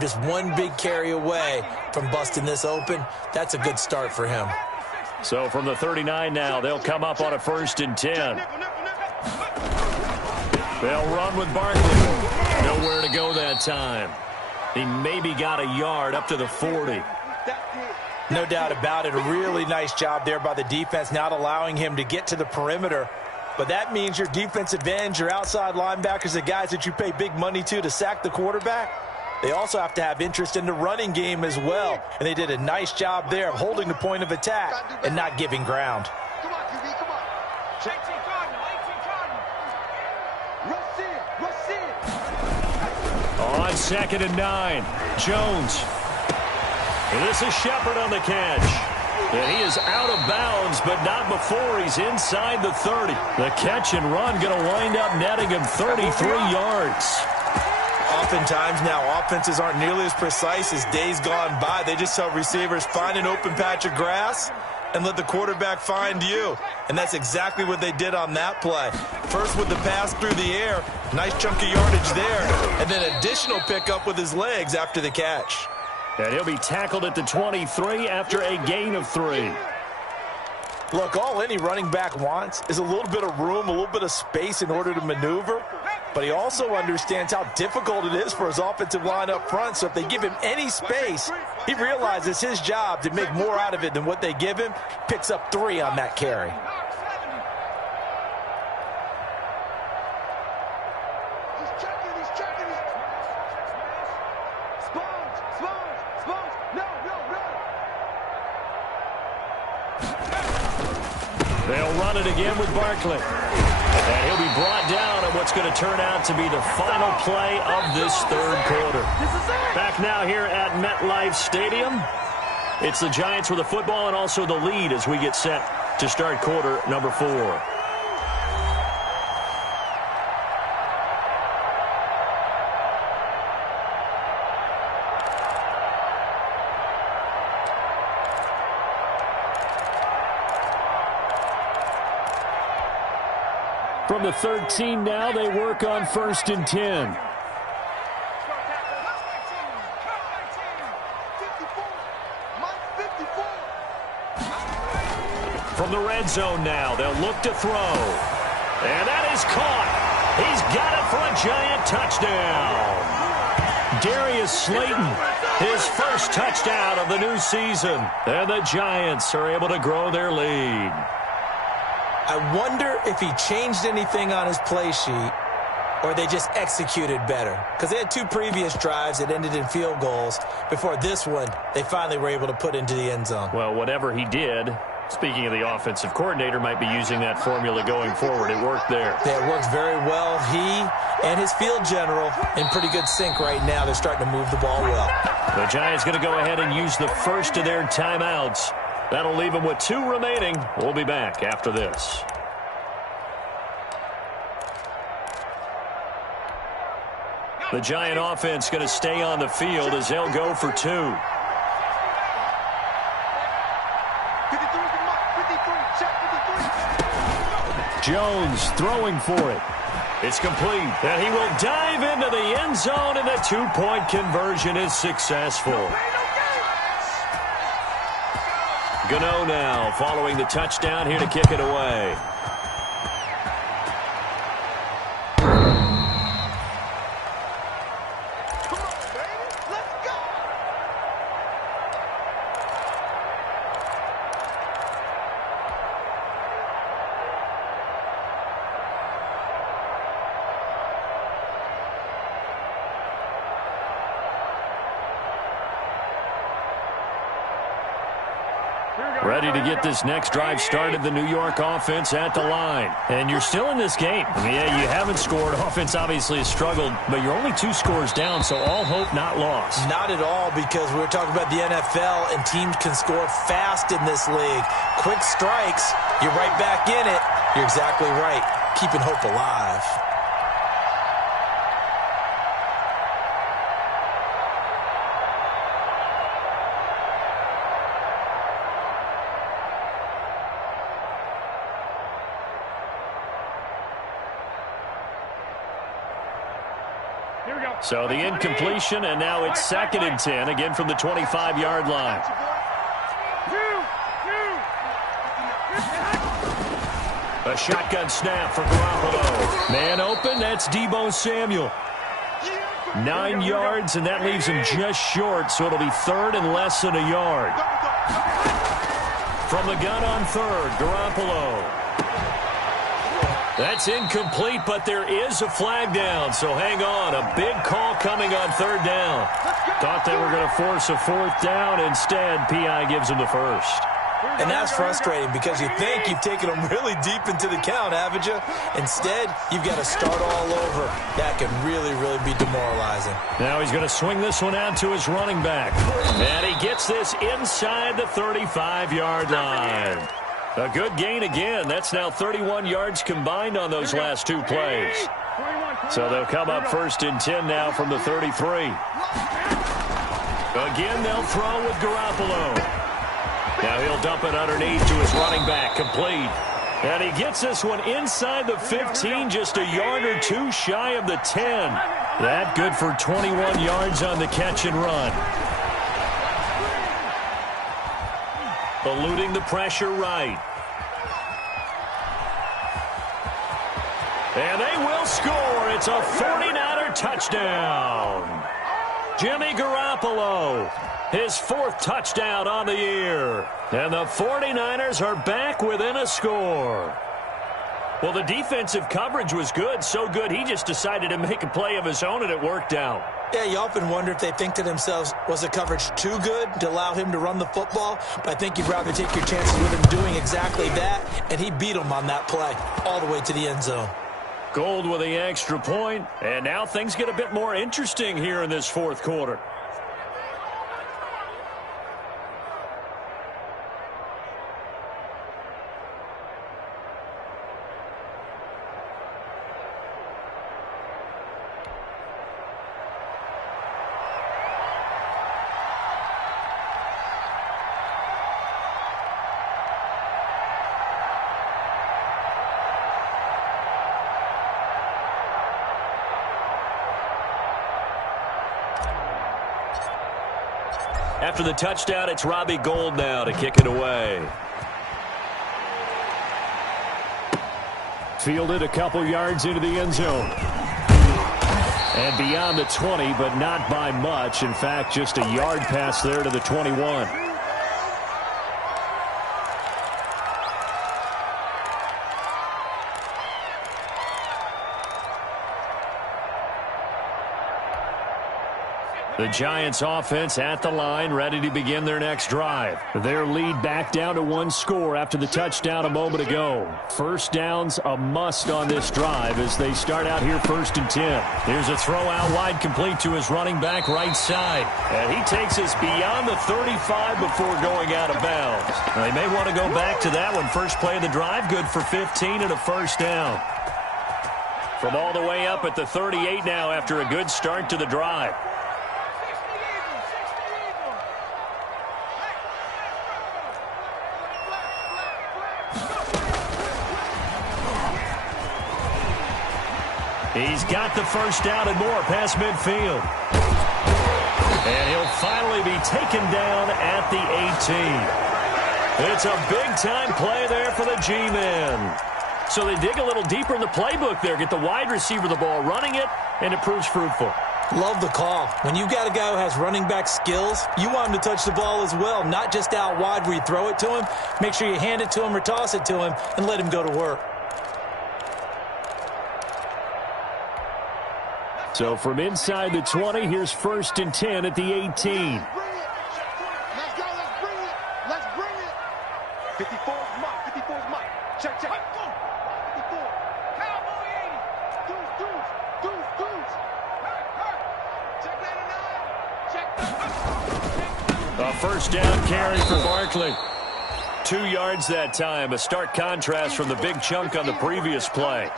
Just one big carry away from busting this open. That's a good start for him. So from the 39 now, they'll come up on a 1st and 10. They'll run with Barkley. Nowhere to go that time. He maybe got a yard up to the 40. No doubt about it. A really nice job there by the defense, not allowing him to get to the perimeter. But that means your defensive ends, your outside linebackers, the guys that you pay big money to sack the quarterback, they also have to have interest in the running game as well. And they did a nice job there of holding the point of attack and not giving ground. Come on, QB, come on. On 2nd and 9, Jones. And this is Shepard on the catch. And he is out of bounds, but not before he's inside the 30. The catch and run going to wind up netting him 33 yards. Oftentimes now, offenses aren't nearly as precise as days gone by. They just tell receivers, find an open patch of grass and let the quarterback find you. And that's exactly what they did on that play. First with the pass through the air, nice chunk of yardage there, and then additional pickup with his legs after the catch. And he'll be tackled at the 23 after a gain of 3. Look, all any running back wants is a little bit of room, a little bit of space in order to maneuver. But he also understands how difficult it is for his offensive line up front. So if they give him any space, he realizes his job to make more out of it than what they give him. Picks up 3 on that carry. They'll run it again with Barkley. And he'll be brought down on what's going to turn out to be the final play of this 3rd quarter. Back now here at MetLife Stadium. It's the Giants with the football and also the lead as we get set to start quarter number 4. From the 13 now, they work on 1st and 10. From the red zone now, they'll look to throw. And that is caught. He's got it for a Giant touchdown. Darius Slayton, his first touchdown of the new season. And the Giants are able to grow their lead. I wonder if he changed anything on his play sheet or they just executed better. Because they had 2 previous drives that ended in field goals. Before this one, they finally were able to put into the end zone. Well, whatever he did, speaking of the offensive coordinator, might be using that formula going forward. It worked there. Yeah, it works very well. He and his field general in pretty good sync right now. They're starting to move the ball well. The Giants going to go ahead and use the first of their timeouts. That'll leave them with 2 remaining. We'll be back after this. The Giant offense going to stay on the field as they'll go for 2. Jones throwing for it. It's complete. And he will dive into the end zone, and the 2-point conversion is successful. Gano now following the touchdown here to kick it away. Ready to get this next drive started, the New York offense at the line. And you're still in this game. Yeah, you haven't scored. Offense obviously has struggled, but you're only 2 scores down, so all hope not lost. Not at all, because we were talking about the NFL, and teams can score fast in this league. Quick strikes, you're right back in it. You're exactly right. Keeping hope alive. Here we go. So the incompletion, and now it's 2nd and 10, again from the 25-yard line. A shotgun snap for Garoppolo. Man open, that's Deebo Samuel. 9 yards, and that leaves him just short, so it'll be 3rd and less than a yard. From the gun on 3rd, Garoppolo. That's incomplete, but there is a flag down, so hang on. A big call coming on 3rd down. Thought they were going to force a 4th down. Instead, P.I. gives him the 1st. And that's frustrating because you think you've taken them really deep into the count, haven't you? Instead, you've got to start all over. That can really, really be demoralizing. Now he's going to swing this one out to his running back. And he gets this inside the 35-yard line. A good gain again. That's now 31 yards combined on those last 2 plays. So they'll come up 1st and 10 now from the 33. Again, they'll throw with Garoppolo. Now he'll dump it underneath to his running back, complete. And he gets this one inside the 15, just a yard or 2 shy of the 10. That good for 21 yards on the catch and run. Eluding the pressure right. And they will score. It's a 49er touchdown. Jimmy Garoppolo, his 4th touchdown on the year. And the 49ers are back within a score. Well, the defensive coverage was good, so good he just decided to make a play of his own, and it worked out. Yeah, you often wonder if they think to themselves, was the coverage too good to allow him to run the football? But I think you'd rather take your chances with him doing exactly that, and he beat him on that play all the way to the end zone. Gold with the extra point, and now things get a bit more interesting here in this 4th quarter. After the touchdown, it's Robbie Gould now to kick it away. Fielded a couple yards into the end zone. And beyond the 20, but not by much. In fact, just a yard pass there to the 21. The Giants offense at the line, ready to begin their next drive. Their lead back down to 1 score after the touchdown a moment ago. 1st down's a must on this drive as they start out here 1st and 10. Here's a throw out wide complete to his running back right side. And he takes us beyond the 35 before going out of bounds. Now, they may want to go back to that one. First play of the drive, good for 15 and a 1st down. From all the way up at the 38 now after a good start to the drive. He's got the 1st down and more past midfield. And he'll finally be taken down at the 18. It's a big-time play there for the G-men. So they dig a little deeper in the playbook there, get the wide receiver the ball, running it, and it proves fruitful. Love the call. When you've got a guy who has running back skills, you want him to touch the ball as well, not just out wide where you throw it to him. Make sure you hand it to him or toss it to him and let him go to work. So from inside the 20, here's 1st and 10 at the 18. Let's go, let's bring it. Let's bring it. 54's Mike, 54's Mike. Check, check. 54. Cowboy 80. Deuce. Check 99. Check. A 1st down carry for Barkley. 2 yards that time. A stark contrast from the big chunk on the previous play.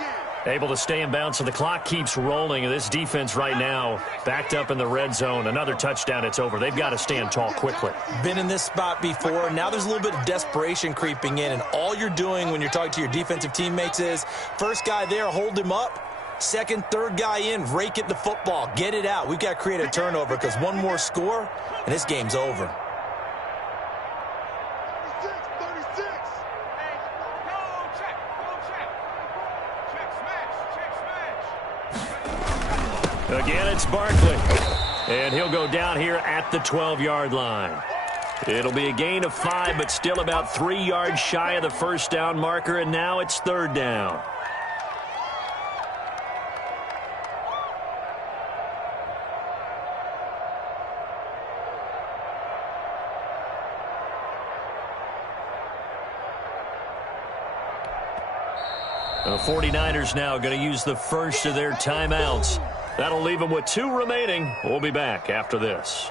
Able to stay in bounds, so the clock keeps rolling. And this defense right now backed up in the red zone. Another touchdown, it's over. They've got to stand tall quickly. Been in this spot before. Now there's a little bit of desperation creeping in. And all you're doing when you're talking to your defensive teammates is, first guy there, hold him up. Second, third guy in, rake at the football. Get it out. We've got to create a turnover because one more score, and this game's over. 36. Hey, go check. Check, smash. Again, it's Barkley. And he'll go down here at the 12-yard line. It'll be a gain of 5, but still about 3 yards shy of the first down marker, and now it's third down. The 49ers now going to use the first of their timeouts. That'll leave them with 2 remaining. We'll be back after this.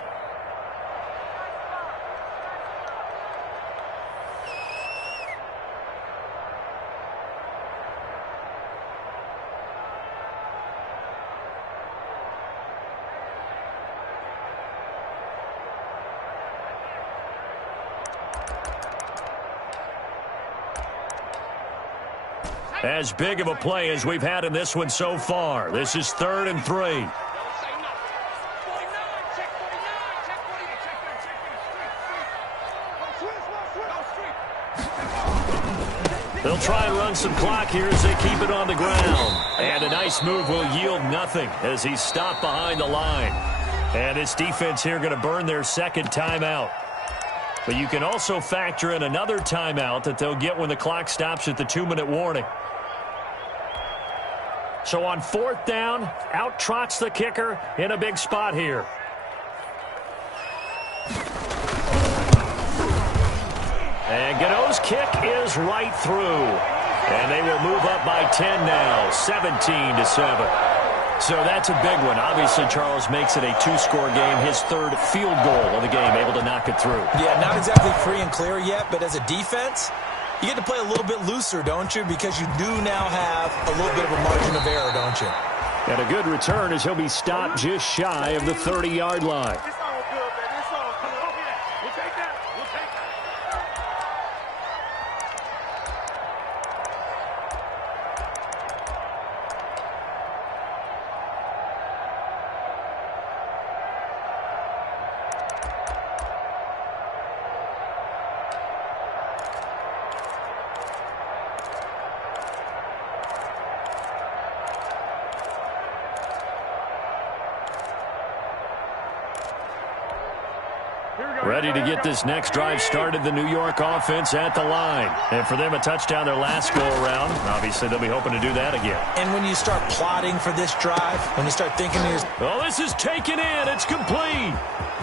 As big of a play as we've had in this one so far. This is 3rd and 3. They'll try and run some clock here as they keep it on the ground. And a nice move will yield nothing as he's stopped behind the line. And this defense here going to burn their second timeout. But you can also factor in another timeout that they'll get when the clock stops at the 2-minute warning. So on 4th down, out trots the kicker in a big spot here. And Gano's kick is right through. And they will move up by 10 now, 17-7. So that's a big one. Obviously, Charles makes it a 2-score game. His 3rd field goal of the game, able to knock it through. Yeah, not exactly free and clear yet, but as a defense, you get to play a little bit looser, don't you? Because you do now have a little bit of a margin of error, don't you? And a good return as he'll be stopped just shy of the 30-yard line. It's all good, man. It's all good. Oh, yeah. We'll take that. We'll take that. Ready to get this next drive started, the New York offense at the line. And for them, a touchdown their last go-around. Obviously, they'll be hoping to do that again. And when you start plotting for this drive, when you start thinking to yourself, oh, this is taken in. It's complete.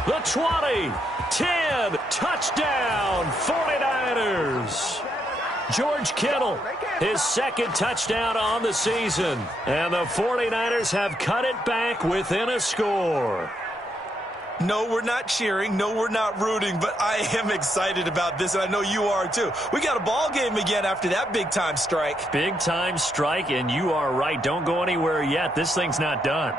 The 20, 10, touchdown, 49ers. George Kittle, his 2nd touchdown on the season. And the 49ers have cut it back within a score. no, we're not cheering, no, we're not rooting, but I am excited about this, and I know you are too. We got a ball game again after that big-time strike. Big-time strike, and you are right. Don't go anywhere yet. This thing's not done.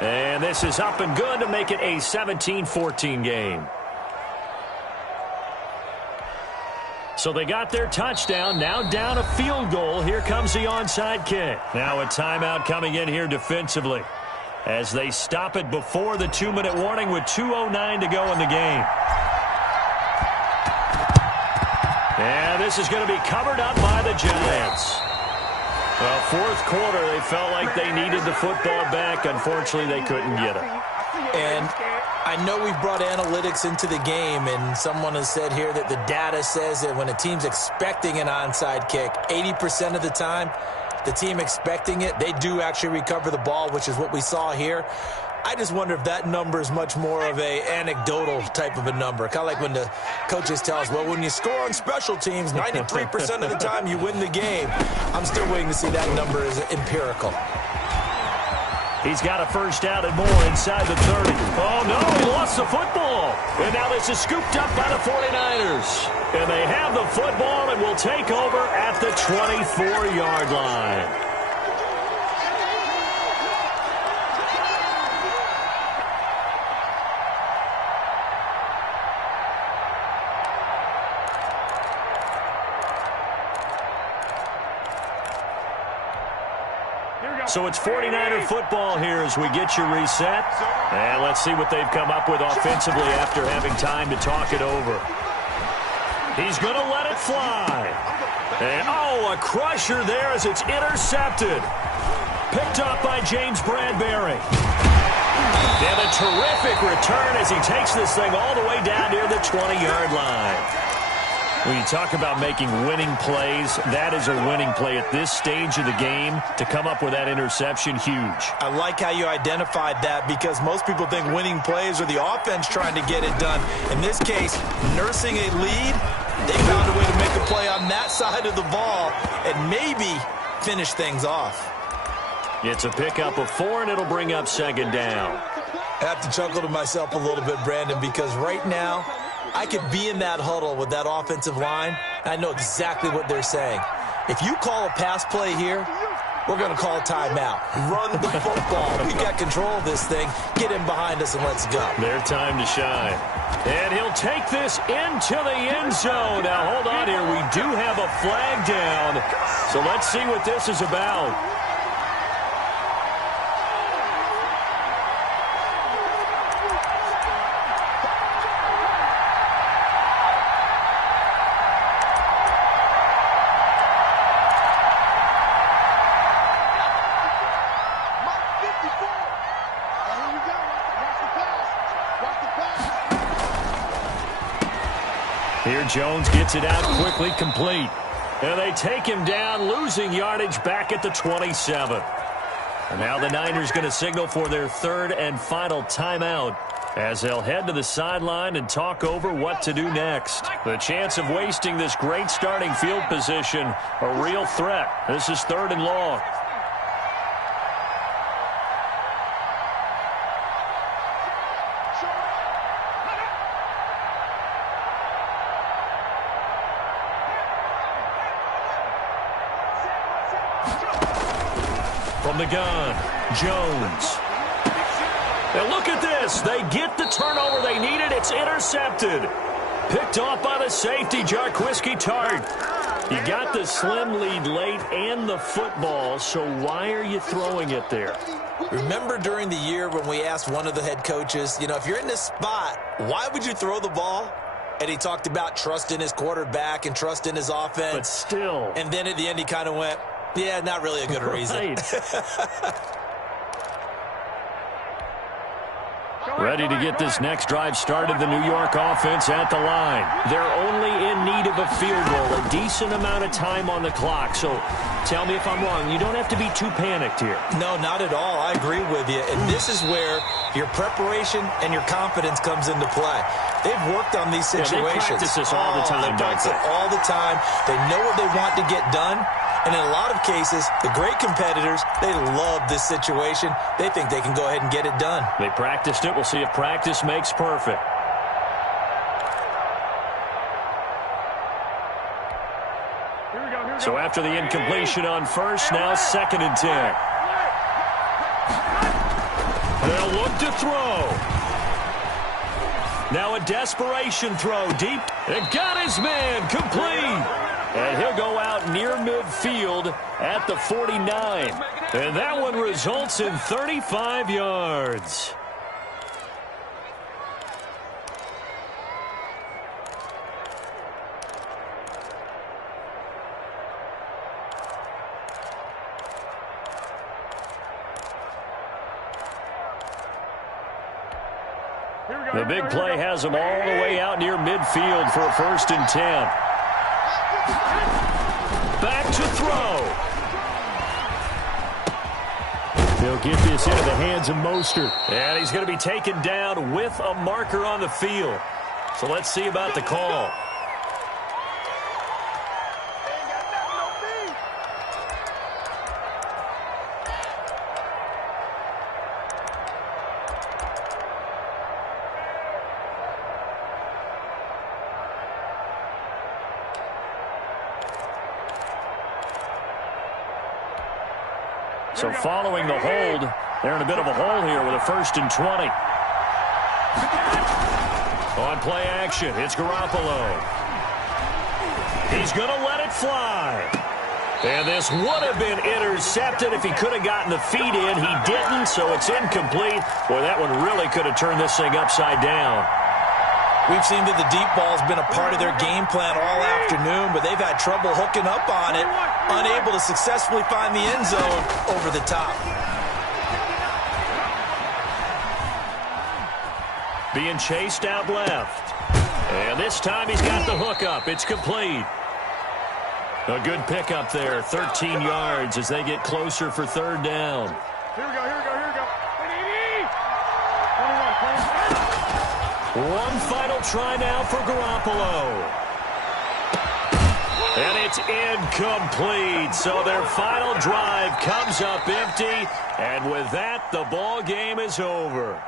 And this is up and good to make it a 17-14 game. So they got their touchdown, now down a field goal. Here comes the onside kick. Now a timeout coming in here defensively as they stop it before the 2-minute warning with 2:09 to go in the game. And this is going to be covered up by the Giants. Well, fourth quarter, they felt like they needed the football back. Unfortunately, they couldn't get it. And I know we've brought analytics into the game, and someone has said here that the data says that when a team's expecting an onside kick, 80% of the time, the team expecting it, they do actually recover the ball, which is what we saw here. I just wonder if that number is much more of a anecdotal type of a number. Kind of like when the coaches tell us, well, when you score on special teams, 93% of the time you win the game. I'm still waiting to see that number is empirical. He's got a first down and more inside the 30. Oh, no, he lost the football. And now this is scooped up by the 49ers. And they have the football and will take over at the 24-yard line. So it's 49er football here as we get you reset. And let's see what they've come up with offensively after having time to talk it over. He's going to let it fly. And, oh, a crusher there as it's intercepted. Picked up by James Bradbury. And a terrific return as he takes this thing all the way down near the 20-yard line. When you talk about making winning plays, that is a winning play at this stage of the game. To come up with that interception, huge. I like how you identified that because most people think winning plays are the offense trying to get it done. In this case, nursing a lead, they found a way to make a play on that side of the ball and maybe finish things off. It's a pickup of 4, and it'll bring up second down. I have to chuckle to myself a little bit, Brandon, because right now, I could be in that huddle with that offensive line. I know exactly what they're saying. If you call a pass play here, we're going to call a timeout. Run the football. We got control of this thing. Get in behind us and let's go. Their time to shine. And he'll take this into the end zone. Now, hold on here. We do have a flag down. So let's see what this is about. Here Jones gets it out quickly, complete. And they take him down, losing yardage back at the 27. And now the Niners going to signal for their third and final timeout as they'll head to the sideline and talk over what to do next. The chance of wasting this great starting field position, a real threat. This is 3rd and long. From the gun, Jones. Now look at this. They get the turnover they needed. It's intercepted. Picked off by the safety, Jarquiski Tart. You got the slim lead late and the football, so why are you throwing it there? Remember during the year when we asked one of the head coaches, you know, if you're in this spot, why would you throw the ball? And he talked about trust in his quarterback and trust in his offense. But still. And then at the end he kind of went, yeah, not really a good reason. Ready to get this next drive started, the New York offense at the line. They're only in need of a field goal, a decent amount of time on the clock. So tell me if I'm wrong. You don't have to be too panicked here. No, not at all. I agree with you. And this is where your preparation and your confidence comes into play. They've worked on these situations. Yeah, they practice this all the time, they practice it all the time. They know what they want to get done. And in a lot of cases, the great competitors, they love this situation. They think they can go ahead and get it done. They practiced it. We'll see if practice makes perfect. So after the incompletion on first, now 2nd and 10. They'll look to throw. Now a desperation throw deep. And got his man complete. And he'll go out near midfield at the 49. And that one results in 35 yards. The big play has them all the way out near midfield for a 1st and 10. Back to throw. They'll get this into the hands of Mostert. And he's going to be taken down with a marker on the field. So let's see about the call. So following the hold, they're in a bit of a hole here with a 1st and 20. On play action, it's Garoppolo. He's going to let it fly. And this would have been intercepted if he could have gotten the feet in. He didn't, so it's incomplete. Boy, that one really could have turned this thing upside down. We've seen that the deep ball's been a part of their game plan all afternoon, but they've had trouble hooking up on it, unable to successfully find the end zone over the top. Being chased out left. And this time he's got the hook up. It's complete. A good pickup there, 13 yards as they get closer for third down. Here we go. One final try now for Garoppolo. And it's incomplete. So their final drive comes up empty. And with that, the ball game is over.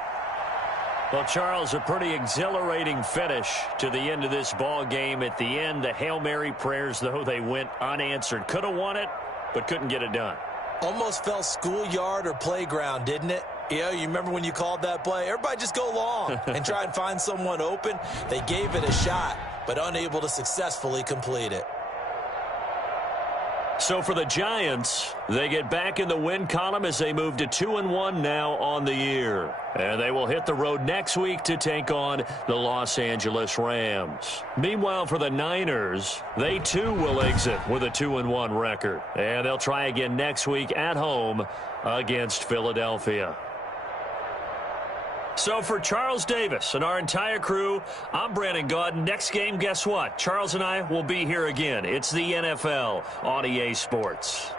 Well, Charles, a pretty exhilarating finish to the end of this ball game. At the end, the Hail Mary prayers, though, they went unanswered. Could have won it, but couldn't get it done. Almost felt schoolyard or playground, didn't it? You remember when you called that play? Everybody just go long and try and find someone open. They gave it a shot, but unable to successfully complete it. So for the Giants, they get back in the win column as they move to 2-1 now on the year. And they will hit the road next week to take on the Los Angeles Rams. Meanwhile, for the Niners, they too will exit with a 2-1 record. And they'll try again next week at home against Philadelphia. So for Charles Davis and our entire crew, I'm Brandon Gaudin. Next game, guess what? Charles and I will be here again. It's the NFL on EA Sports.